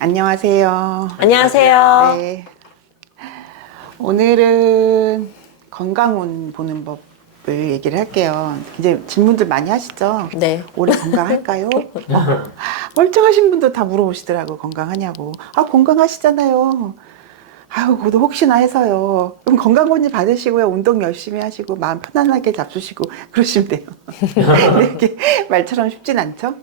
안녕하세요. 안녕하세요. 네. 오늘은 건강운 보는 법을 얘기를 할게요. 이제 질문들 많이 하시죠? 네. 올해 건강할까요? 멀쩡하신 분도 다 물어보시더라고, 건강하냐고. 아, 건강하시잖아요. 아유, 그래도 혹시나 해서요. 그럼 건강검진 받으시고요. 운동 열심히 하시고, 마음 편안하게 잡수시고, 그러시면 돼요. 근데 이게 말처럼 쉽진 않죠?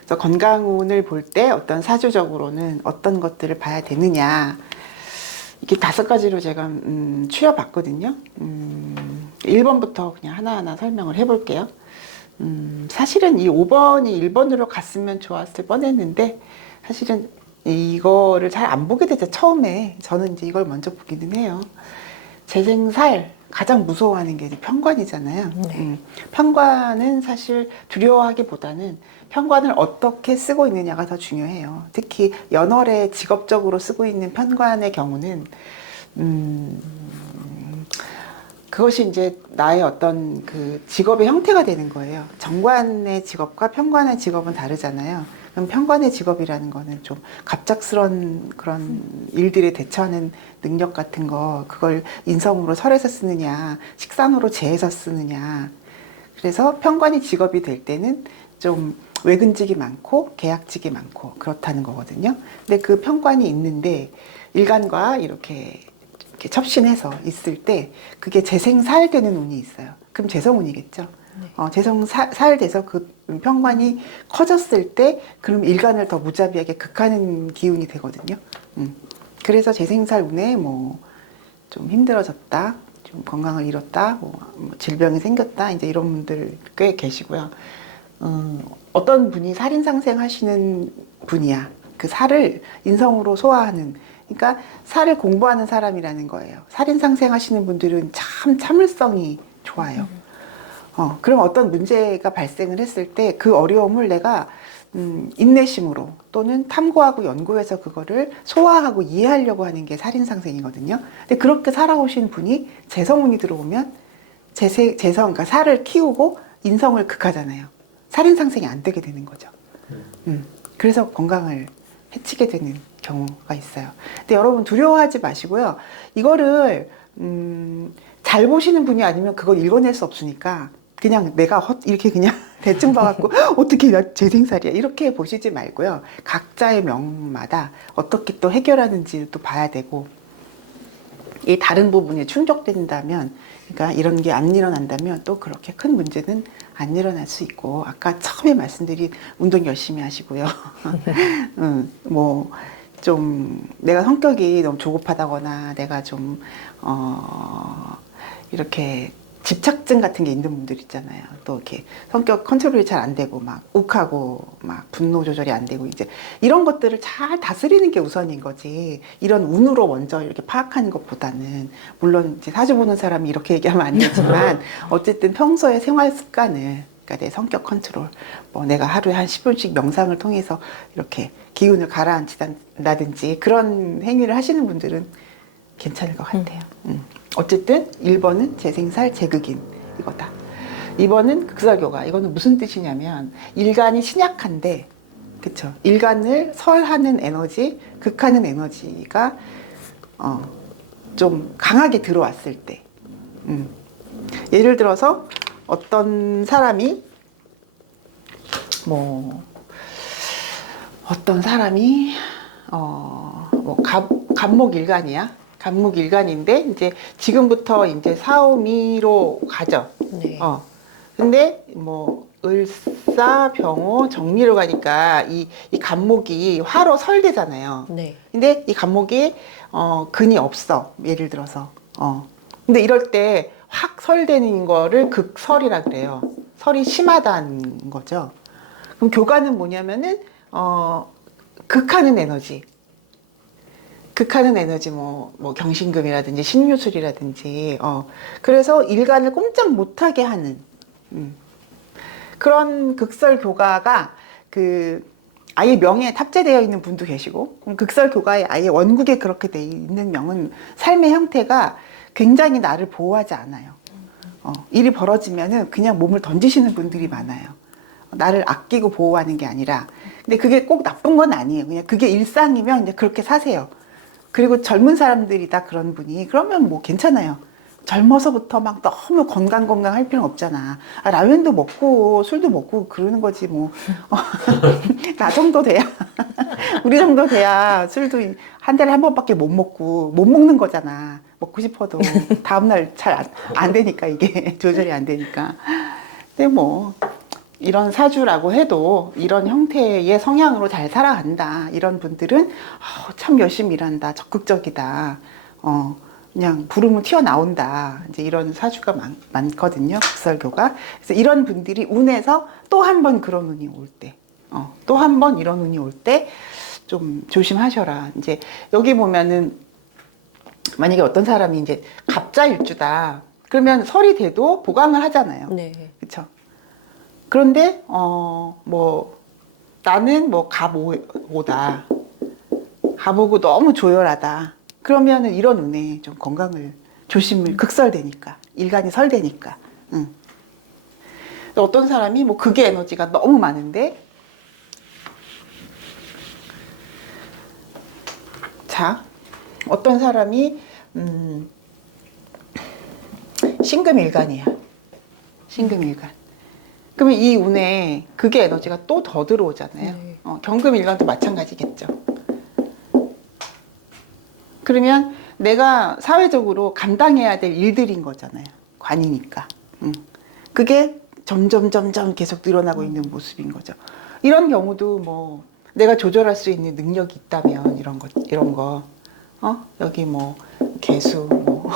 그래서 건강운을 볼 때 어떤 사주적으로는 어떤 것들을 봐야 되느냐. 이게 5가지로 제가 추려봤거든요. 1번부터 그냥 하나하나 설명을 해볼게요. 사실은 이 5번이 1번으로 갔으면 좋았을 뻔했는데 사실은 이거를 잘 안 보게 되죠. 처음에 저는 이제 이걸 먼저 보기는 해요. 재생살 가장 무서워하는 게 이제 편관이잖아요. 편관은 사실 두려워하기보다는 편관을 어떻게 쓰고 있느냐가 더 중요해요. 특히 연월에 직업적으로 쓰고 있는 편관의 경우는 그것이 이제 나의 어떤 그 직업의 형태가 되는 거예요. 정관의 직업과 편관의 직업은 다르잖아요. 그럼 편관의 직업이라는 거는 좀 갑작스런 그런 일들에 대처하는 능력 같은 거, 그걸 인성으로 설해서 쓰느냐, 식상으로 재해서 쓰느냐. 그래서 편관이 직업이 될 때는 좀 외근직이 많고 계약직이 많고 그렇다는 거거든요. 근데 그 편관이 있는데 일간과 이렇게 첩신해서 있을 때 그게 재생살되는 운이 있어요. 그럼 재성운이겠죠. 재성살돼서 그 편관이 커졌을 때 그럼 일간을 더 무자비하게 극하는 기운이 되거든요. 그래서 재생살 운에 뭐 좀 힘들어졌다, 좀 건강을 잃었다, 뭐 질병이 생겼다, 이제 이런 분들 꽤 계시고요. 어떤 분이 살인상생 하시는 분이야. 그 살을 인성으로 소화하는, 그러니까 살을 공부하는 사람이라는 거예요. 살인상생 하시는 분들은 참 참을성이 좋아요. 그럼 어떤 문제가 발생을 했을 때 그 어려움을 내가 인내심으로 또는 탐구하고 연구해서 그거를 소화하고 이해하려고 하는 게 살인상생이거든요. 근데 그렇게 살아오신 분이 재성운이 들어오면 그러니까 살을 키우고 인성을 극하잖아요. 살인상생이 안 되게 되는 거죠. 그래서 건강을 해치게 되는 경우가 있어요. 근데 여러분 두려워하지 마시고요. 이거를 잘 보시는 분이 아니면 그걸 읽어낼 수 없으니까 그냥 내가 이렇게 그냥 대충 봐갖고 어떻게 나 재생살이야 이렇게 보시지 말고요. 각자의 명마다 어떻게 또 해결하는지 또 봐야 되고, 이 다른 부분에 충족된다면, 그러니까 이런 게 안 일어난다면 또 그렇게 큰 문제는 안 일어날 수 있고, 아까 처음에 말씀드린 운동 열심히 하시고요. 뭐 좀 내가 성격이 너무 조급하다거나 내가 좀 이렇게 집착증 같은 게 있는 분들 있잖아요. 또 이렇게 성격 컨트롤이 잘 안 되고 막 욱하고 막 분노 조절이 안 되고 이제 이런 것들을 잘 다스리는 게 우선인 거지. 이런 운으로 먼저 이렇게 파악하는 것보다는, 물론 이제 사주 보는 사람이 이렇게 얘기하면 안 되지만 어쨌든 평소의 생활 습관을, 그러니까 내 성격 컨트롤, 뭐 내가 하루에 한 10분씩 명상을 통해서 이렇게 기운을 가라앉힌다든지 그런 행위를 하시는 분들은 괜찮을 것 같아요. 어쨌든 1번은 재생살 재극인 이거다. 2번은 극설교가. 이거는 무슨 뜻이냐면 일간이 신약한데, 그쵸? 일간을 설하는 에너지, 극하는 에너지가 좀 강하게 들어왔을 때, 예를 들어서 어떤 사람이 뭐 갑목일간이야. 갑목일간인데 이제 지금부터 이제 사오미로 가죠. 네. 근데 뭐 을사, 병호, 정미로 가니까 이 갑목이 화로 설대잖아요. 네. 근데 이 갑목이 근이 없어. 예를 들어서. 근데 이럴 때 확 설대는 거를 극설이라 그래요. 설이 심하다는 거죠. 그럼 교관은 뭐냐면은 극하는 에너지. 극하는 에너지, 뭐 경신금이라든지 신유술이라든지, 그래서 일간을 꼼짝 못하게 하는, 그런 극설 교가가 아예 명에 탑재되어 있는 분도 계시고, 극설 교가에 아예 원국에 그렇게 돼 있는 명은 삶의 형태가 굉장히 나를 보호하지 않아요. 일이 벌어지면은 그냥 몸을 던지시는 분들이 많아요. 나를 아끼고 보호하는 게 아니라 근데 그게 꼭 나쁜 건 아니에요. 그냥 그게 일상이면 이제 그렇게 사세요. 그리고 젊은 사람들이다 그런 분이 그러면 뭐 괜찮아요. 젊어서부터 막 너무 건강 할 필요는 없잖아. 아, 라면도 먹고 술도 먹고 그러는 거지 뭐. 나 정도 돼야 우리 정도 돼야 술도 한 달에 한 번밖에 못 먹고 못 먹는 거잖아. 먹고 싶어도 다음날 잘 안 되니까 이게 조절이 안 되니까. 근데 뭐 이런 사주라고 해도 이런 형태의 성향으로 잘 살아간다. 이런 분들은 참 열심히 일한다. 적극적이다. 그냥 부르면 튀어나온다. 이제 이런 사주가 많거든요. 극설교가. 그래서 이런 분들이 운에서 또 한 번 그런 운이 올 때, 또 한 번 이런 운이 올 때 좀 조심하셔라. 이제 여기 보면은 만약에 어떤 사람이 이제 갑자일주다. 그러면 설이 돼도 보강을 하잖아요. 네. 그렇죠? 그런데 뭐 나는 뭐 갑오다. 갑오고 너무 조열하다. 그러면은 이런 운에 좀 건강을 조심을 극설되니까 일간이 설되니까. 응. 어떤 사람이 뭐 극의 에너지가 너무 많은데 자 어떤 사람이 신금일간이야. 신금일간. 그러면 이 운에 극의 에너지가 또 더 들어오잖아요. 네. 경금일간도 마찬가지겠죠. 그러면 내가 사회적으로 감당해야 될 일들인 거잖아요. 관이니까. 그게 점점 계속 늘어나고 있는 모습인 거죠. 이런 경우도 뭐 내가 조절할 수 있는 능력이 있다면 이런 거 여기 뭐 개수 뭐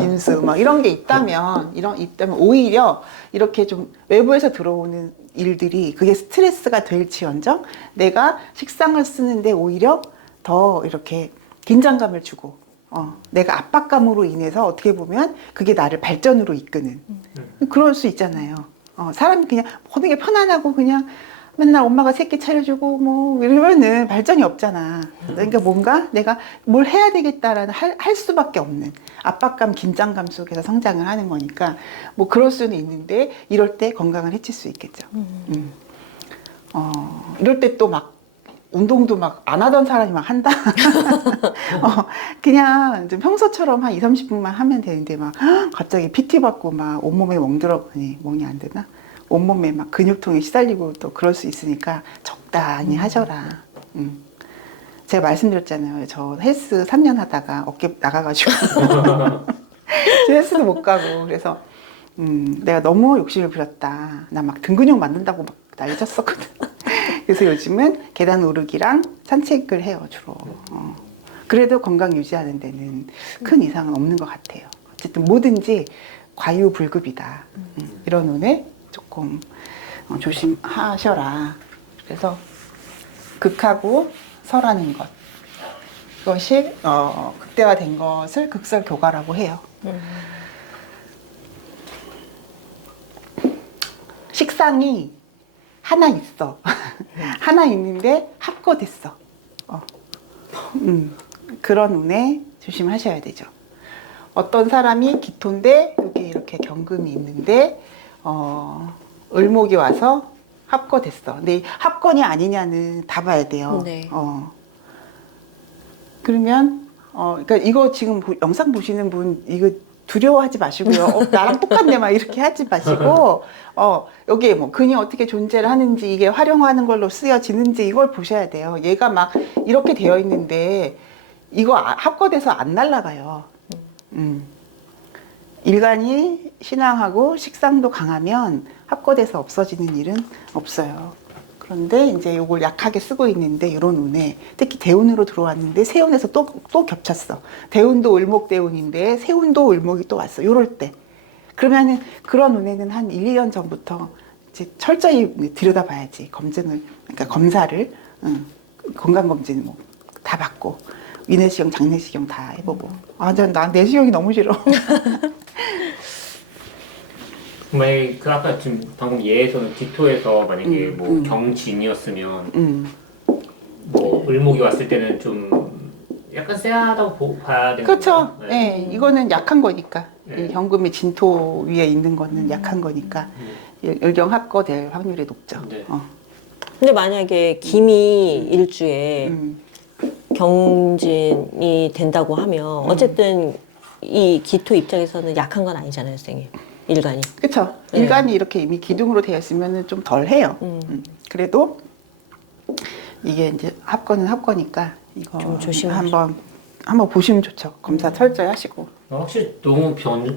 인수 막 이런 게 있다면 오히려 이렇게 좀 외부에서 들어오는 일들이 그게 스트레스가 될지언정 내가 식상을 쓰는데 오히려 더 이렇게 긴장감을 주고 내가 압박감으로 인해서 어떻게 보면 그게 나를 발전으로 이끄는 그럴 수 있잖아요. 사람이 그냥 모든 게 편안하고 그냥 맨날 엄마가 새끼 차려주고 뭐 이러면은 발전이 없잖아. 그러니까 뭔가 내가 뭘 해야 되겠다라는 할 수밖에 없는 압박감, 긴장감 속에서 성장을 하는 거니까 뭐 그럴 수는 있는데 이럴 때 건강을 해칠 수 있겠죠. 이럴 때 또 막 운동도 막 안 하던 사람이 막 한다. 그냥 좀 평소처럼 한 2, 30분만 하면 되는데 막 갑자기 PT 받고 막 온몸에 멍이 안 되나? 온몸에 막 근육통에 시달리고 또 그럴 수 있으니까 적당히 하셔라. 제가 말씀드렸잖아요. 저 헬스 3년 하다가 어깨 나가가지고 헬스도 못 가고 그래서 내가 너무 욕심을 부렸다. 나 막 등 근육 만든다고 막 난리쳤었거든. 그래서 요즘은 계단 오르기랑 산책을 해요, 주로. 그래도 건강 유지하는 데는 큰 이상은 없는 것 같아요. 어쨌든 뭐든지 과유불급이다. 이런 운에 조금 조심하셔라. 그래서 극하고 설하는 것. 그것이 극대화된 것을 극설교과라고 해요. 식상이 하나 있어. 하나 있는데 합거됐어. 그런 운에 조심하셔야 되죠. 어떤 사람이 기토인데 여기 이렇게 경금이 있는데 을목이 와서 합거됐어. 근데 합건이 아니냐는 다 봐야 돼요. 네. 그러면 그러니까 이거 지금 영상 보시는 분 이거 두려워하지 마시고요. 나랑 똑같네 막 이렇게 하지 마시고 여기에 뭐 근이 어떻게 존재를 하는지 이게 활용하는 걸로 쓰여지는지 이걸 보셔야 돼요. 얘가 막 이렇게 되어 있는데 이거 합거돼서 안 날아가요. 일간이 신앙하고 식상도 강하면 합거돼서 없어지는 일은 없어요. 그런데 이제 이걸 약하게 쓰고 있는데 이런 운에 특히 대운으로 들어왔는데 세운에서 또 겹쳤어. 대운도 을목대운인데 세운도 을목이 또 왔어. 이럴 때. 그러면은 그런 운에는 한 1, 2년 전부터 이제 철저히 들여다봐야지. 그러니까 검사를, 건강검진 뭐 다 받고, 위내시경, 장내시경 다 해보고. 나 내시경이 너무 싫어. 만약에 그 아까 지금 방금 예에서는 기토에서 만약에 뭐 경진이었으면 뭐 을목이 왔을 때는 좀 약간 쎄하다고 봐야 되는 그렇죠. 건가요? 네. 이거는 약한 거니까. 네. 이 현금이 진토 위에 있는 거는 약한 거니까. 을경 합거될 확률이 높죠. 네. 근데 만약에 김이 일주에 음. 경진이 된다고 하면 어쨌든 이 기토 입장에서는 약한 건 아니잖아요, 선생님. 일간이. 그쵸. 네. 일간이 이렇게 이미 기둥으로 되어 있으면 좀 덜 해요. 그래도 이게 이제 합건은 합거니까 이거 좀 조심하시고. 한번 보시면 좋죠. 검사 철저히 하시고. 확실히 너무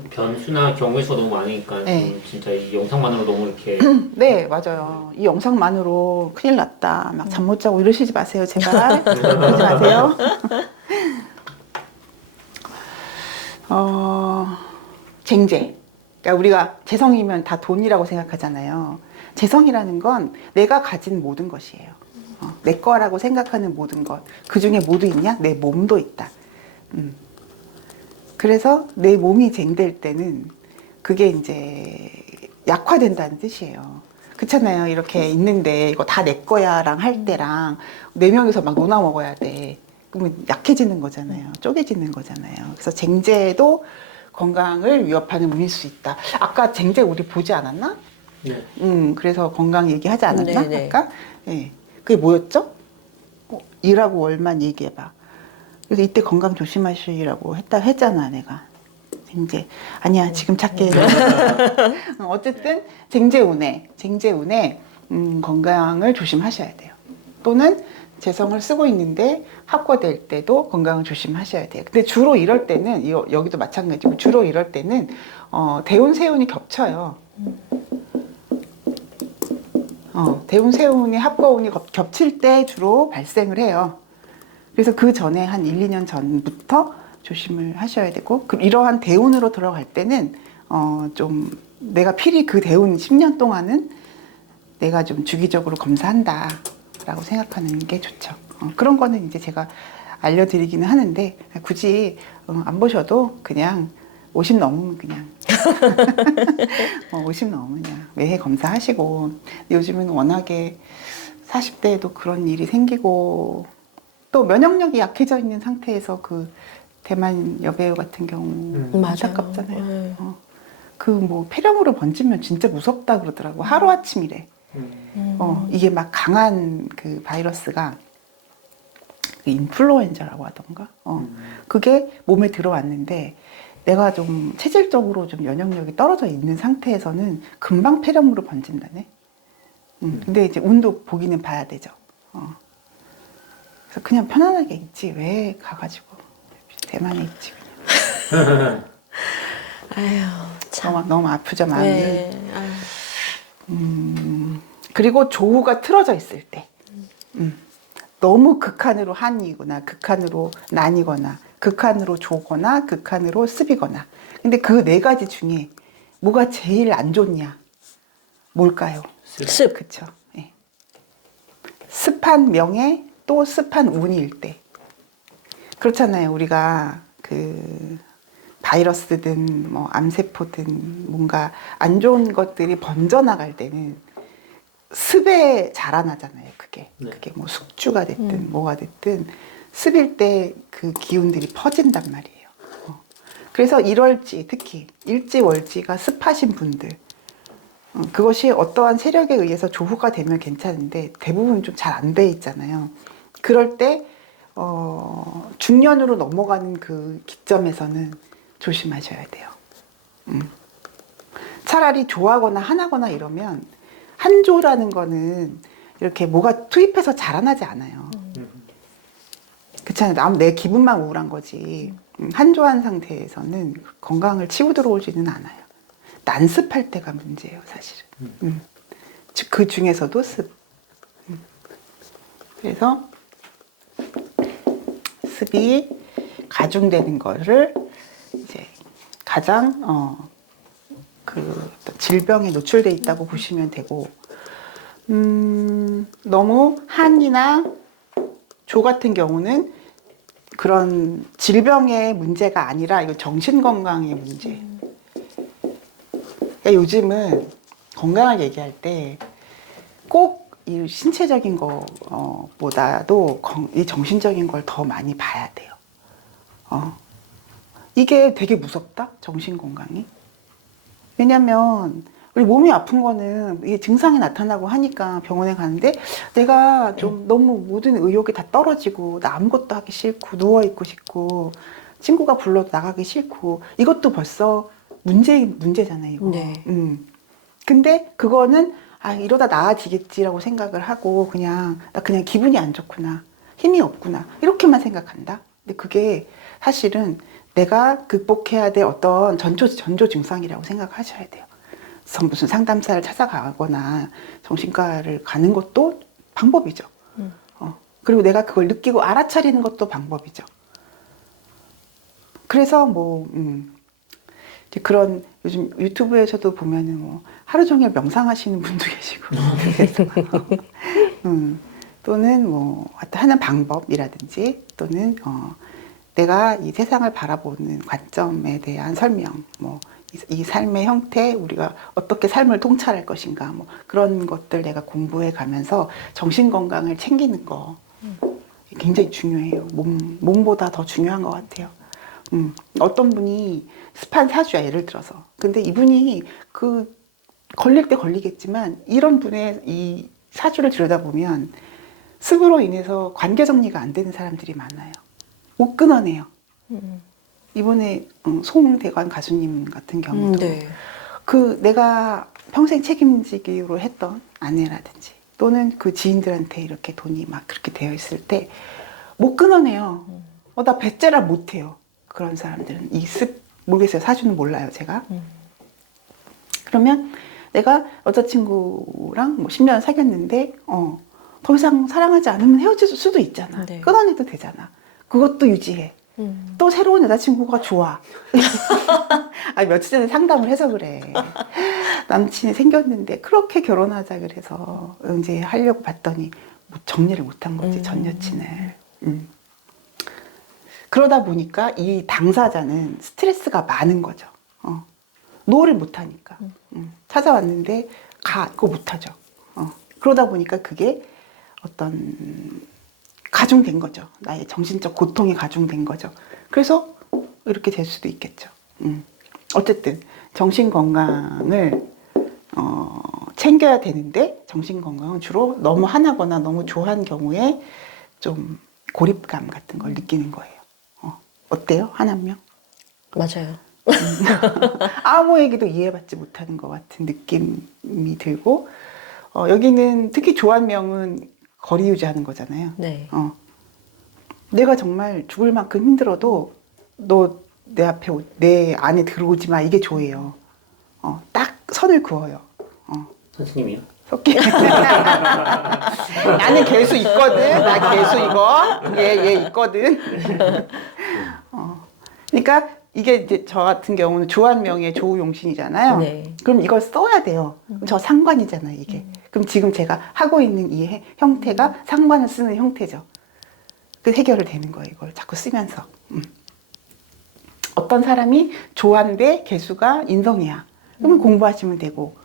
변수나 경우의 수가 너무 많으니까 네. 좀 진짜 이 영상만으로 너무 이렇게 네, 맞아요. 이 영상만으로 큰일 났다. 막 잠 못 자고 이러시지 마세요, 제발. 그러지 마세요. 쟁제. 그러니까 우리가 재성이면 다 돈이라고 생각하잖아요. 재성이라는 건 내가 가진 모든 것이에요. 내 거라고 생각하는 모든 것. 그 중에 모두 있냐? 내 몸도 있다. 그래서 내 몸이 쟁될 때는 그게 이제 약화된다는 뜻이에요. 그렇잖아요. 이렇게 있는데 이거 다 내 거야랑 할 때랑 네 명이서 막 논아 먹어야 돼. 그러면 약해지는 거잖아요. 쪼개지는 거잖아요. 그래서 쟁제도 건강을 위협하는 운일 수 있다. 아까 쟁제 우리 보지 않았나? 네. 그래서 건강 얘기하지 않았나? 네네. 아까? 예. 그게 뭐였죠? 일하고 월만 얘기해봐. 그래서 이때 건강 조심하시라고 했잖아, 내가. 쟁제. 아니야, 지금 찾게. 어쨌든, 쟁제운에, 건강을 조심하셔야 돼요. 또는 재성을 쓰고 있는데 합거될 때도 건강을 조심하셔야 돼요. 근데 주로 이럴 때는, 여기도 마찬가지고, 주로 이럴 때는, 대운, 세운이 겹쳐요. 대운, 세운이 합거운이 겹칠 때 주로 발생을 해요. 그래서 그 전에 한 1, 2년 전부터 조심을 하셔야 되고, 그럼 이러한 대운으로 들어갈 때는, 좀, 내가 필히 그 대운 10년 동안은 내가 좀 주기적으로 검사한다. 라고 생각하는 게 좋죠. 그런 거는 이제 제가 알려드리기는 하는데, 굳이 안 보셔도 그냥 50 넘으면 그냥 50 넘으면 그냥 매해 검사하시고. 요즘은 워낙에 40대에도 그런 일이 생기고 또 면역력이 약해져 있는 상태에서 그 대만 여배우 같은 경우 맞아요. 안타깝잖아요. 네. 그 뭐 폐렴으로 번지면 진짜 무섭다 그러더라고. 하루아침이래. 이게 막 강한 그 바이러스가 인플루엔자라고 하던가. 그게 몸에 들어왔는데 내가 좀 체질적으로 좀 면역력이 떨어져 있는 상태에서는 금방 폐렴으로 번진다네. 근데 이제 운도 보기는 봐야 되죠. 그래서 그냥 편안하게 있지. 왜 가가지고 대만에 있지 그냥. 아휴, 참. 너무 아프죠 마음이. 네. 아휴. 그리고 조우가 틀어져 있을 때. 너무 극한으로 한이거나 극한으로 난이거나 극한으로 조거나 극한으로 습이거나. 근데 그 네 가지 중에 뭐가 제일 안 좋냐? 뭘까요? 습. 그쵸. 예. 습한 명예 또 습한 운일 때. 그렇잖아요. 우리가 그 바이러스든 뭐 암세포든 뭔가 안 좋은 것들이 번져나갈 때는 습에 자라나잖아요. 그게. 네. 그게 뭐 숙주가 됐든 뭐가 됐든 습일 때 그 기운들이 퍼진단 말이에요. 그래서 일월지 특히 일지월지가 습하신 분들 그것이 어떠한 세력에 의해서 조후가 되면 괜찮은데 대부분 좀 잘 안 돼 있잖아요. 그럴 때 중년으로 넘어가는 그 기점에서는 조심하셔야 돼요. 차라리 조하거나 한하거나 이러면 한조라는 거는 이렇게 뭐가 투입해서 자라나지 않아요. 그렇잖아요. 내 기분만 우울한 거지. 한조한 상태에서는 건강을 치고 들어오지는 않아요. 난습할 때가 문제예요, 사실은. 즉, 그 중에서도 습. 그래서 습이 가중되는 거를 이제 가장 그 질병에 노출돼 있다고 보시면 되고, 너무 한이나 조 같은 경우는 그런 질병의 문제가 아니라 이거 정신 건강의 문제. 그러니까 요즘은 건강을 얘기할 때 꼭 이 신체적인 거보다도 이 정신적인 걸 더 많이 봐야 돼요. 이게 되게 무섭다, 정신 건강이. 왜냐면 우리 몸이 아픈 거는 이게 증상이 나타나고 하니까 병원에 가는데 내가 좀 너무 모든 의욕이 다 떨어지고 나 아무것도 하기 싫고 누워있고 싶고 친구가 불러도 나가기 싫고 이것도 벌써 문제잖아요, 이거. 네. 근데 그거는 아, 이러다 나아지겠지라고 생각을 하고 나 그냥 기분이 안 좋구나. 힘이 없구나. 이렇게만 생각한다. 근데 그게 사실은 내가 극복해야 될 어떤 전조 증상이라고 생각하셔야 돼요. 무슨 상담사를 찾아가거나 정신과를 가는 것도 방법이죠. 그리고 내가 그걸 느끼고 알아차리는 것도 방법이죠. 그래서 이제 그런 요즘 유튜브에서도 보면은 하루 종일 명상하시는 분도 계시고 또는 하는 방법이라든지 또는 내가 이 세상을 바라보는 관점에 대한 설명 이 삶의 형태 우리가 어떻게 삶을 통찰할 것인가 그런 것들 내가 공부해 가면서 정신 건강을 챙기는 거 굉장히 중요해요. 몸보다 더 중요한 것 같아요. 어떤 분이 습한 사주야, 예를 들어서. 근데 이분이 걸릴 때 걸리겠지만, 이런 분의 이 사주를 들여다보면, 습으로 인해서 관계 정리가 안 되는 사람들이 많아요. 못 끊어내요. 이번에 송대관 가수님 같은 경우도, 네. 내가 평생 책임지기로 했던 아내라든지, 또는 그 지인들한테 이렇게 돈이 막 그렇게 되어 있을 때, 못 끊어내요. 나 배째라 못해요. 그런 사람들은 모르겠어요. 사주는 몰라요, 제가. 그러면 내가 여자친구랑 10년 사귀었는데 더 이상 사랑하지 않으면 헤어질 수도 있잖아. 네. 끊어내도 되잖아. 그것도 유지해. 또 새로운 여자친구가 좋아. 며칠 전에 상담을 해서 그래. 남친이 생겼는데 그렇게 결혼하자 그래서 이제 하려고 봤더니 정리를 못한 거지, 전 여친을. 그러다 보니까 이 당사자는 스트레스가 많은 거죠. 노를 못하니까. 찾아왔는데 그거 못하죠. 그러다 보니까 그게 어떤 가중된 거죠. 나의 정신적 고통이 가중된 거죠. 그래서 이렇게 될 수도 있겠죠. 어쨌든 정신 건강을 챙겨야 되는데 정신 건강은 주로 너무 화나거나 너무 좋아한 경우에 좀 고립감 같은 걸 느끼는 거예요. 어때요? 하나명? 맞아요. 아무 얘기도 이해받지 못하는 것 같은 느낌이 들고 여기는 특히 조한명은 거리 유지하는 거잖아요. 네. 내가 정말 죽을 만큼 힘들어도 너 내 안에 들어오지 마. 이게 조예요. 딱 선을 그어요. 선생님이요? 속기. 나는 개수 있거든. 나 개수 이거. 얘 있거든. 그러니까 이게 이제 저 같은 경우는 조한명의 조용신이잖아요. 네. 그럼 이걸 써야 돼요. 저 상관이잖아요, 이게. 그럼 지금 제가 하고 있는 이 형태가 상관을 쓰는 형태죠. 그 해결을 되는 거예요, 이걸 자꾸 쓰면서. 어떤 사람이 조한데 개수가 인성이야. 그러면 공부하시면 되고,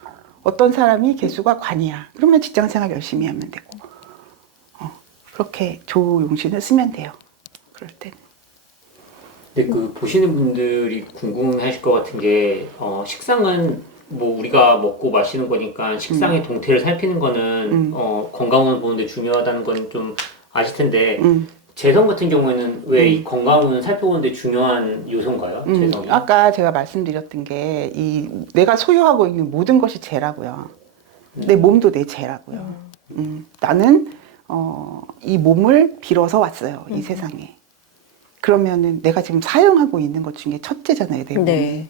어떤 사람이 개수가 관이야. 그러면 직장생활 열심히 하면 되고. 그렇게 조용신을 쓰면 돼요. 그럴 때는. 근데 보시는 분들이 궁금해하실 것 같은 게 식상은 우리가 먹고 마시는 거니까 식상의 동태를 살피는 거는 건강운을 보는데 중요하다는 건 좀 아실 텐데 재성 같은 경우에는 왜 이 건강운을 살펴보는데 중요한 요소인가요? 재성이? 아까 제가 말씀드렸던 게 내가 소유하고 있는 모든 것이 재라고요. 내 몸도 내 재라고요. 나는 이 몸을 빌어서 왔어요. 이 세상에. 그러면은 내가 지금 사용하고 있는 것 중에 첫째잖아요, 내 몸이. 네.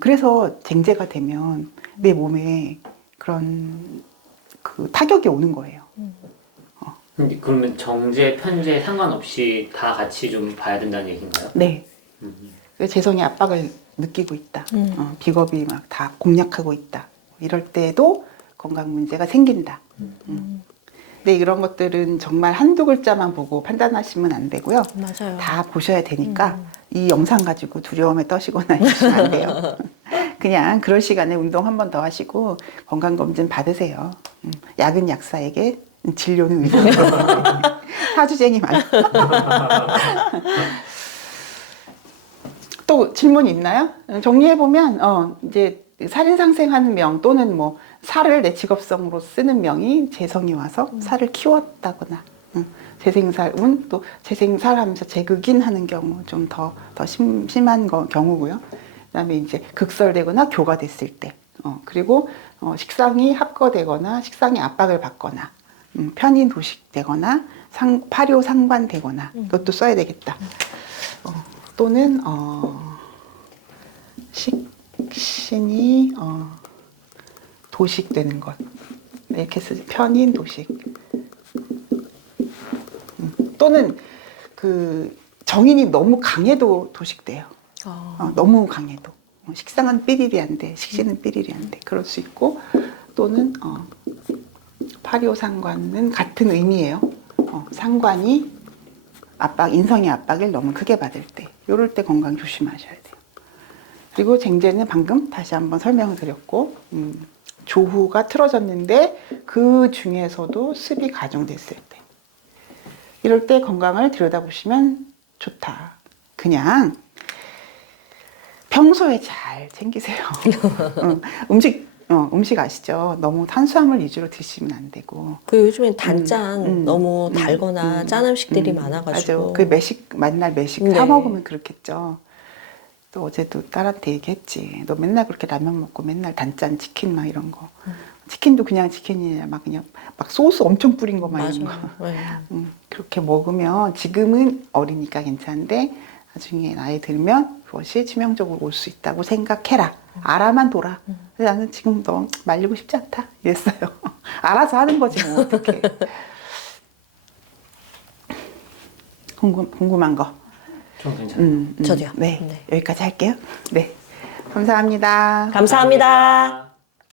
그래서 쟁제가 되면 내 몸에 그런 타격이 오는 거예요. 근데 그러면 정제, 편제 상관없이 다 같이 좀 봐야 된다는 얘기인가요? 네. 재성이 압박을 느끼고 있다. 비겁이 막 다 공략하고 있다. 이럴 때도 건강 문제가 생긴다. 근데 이런 것들은 정말 한두 글자만 보고 판단하시면 안 되고요. 맞아요. 다 보셔야 되니까 이 영상 가지고 두려움에 떠시거나 이러시면 안 돼요. 그냥 그럴 시간에 운동 한 번 더 하시고 건강검진 받으세요. 약은 약사에게, 진료는 의사에게. 사주쟁이 많아. 또 질문 있나요? 정리해보면 이제 살인상생하는 명 또는 뭐 살을 내 직업성으로 쓰는 명이 재성이 와서 살을 키웠다거나 재생살운 또 재생살하면서 재극인하는 경우 좀 더 심한 경우고요. 그다음에 이제 극설되거나 교가됐을 때 그리고 식상이 합거되거나 식상이 압박을 받거나 편인 도식되거나 파료 상관되거나 이것도 써야 되겠다. 또는 식신이 도식되는 것 이렇게 쓰지 편인 도식 또는 그 정인이 너무 강해도 도식돼요. 너무 강해도 식상은 삐리리한데 식신은 삐리리한데 그럴 수 있고 또는 파료 상관은 같은 의미예요. 상관이 인성의 압박을 너무 크게 받을 때 이럴 때 건강 조심하셔야 돼요. 그리고 쟁제는 방금 다시 한번 설명을 드렸고 조후가 틀어졌는데 그 중에서도 습이 가중됐을 때 이럴 때 건강을 들여다보시면 좋다. 그냥 평소에 잘 챙기세요. 음식 아시죠? 너무 탄수화물 위주로 드시면 안 되고. 그 요즘엔 단짠 너무 달거나 짠 음식들이 많아가지고. 맞아. 그 맨날 매식 사 먹으면 그렇겠죠. 또 어제도 딸한테 얘기했지. 너 맨날 그렇게 라면 먹고 맨날 단짠 치킨 막 이런 거. 치킨도 그냥 치킨이냐 막 그냥 막 소스 엄청 뿌린 거 막 이런 거. 네. 그렇게 먹으면 지금은 어리니까 괜찮은데 나중에 나이 들면 그것이 치명적으로 올 수 있다고 생각해라. 알아만 돌아. 근데 나는 지금 너 말리고 싶지 않다. 이랬어요. 알아서 하는 거지 뭐 어떡해. 궁금한 거. 좀 괜찮아요. 저도요. 네. 네. 여기까지 할게요. 네. 감사합니다. 감사합니다.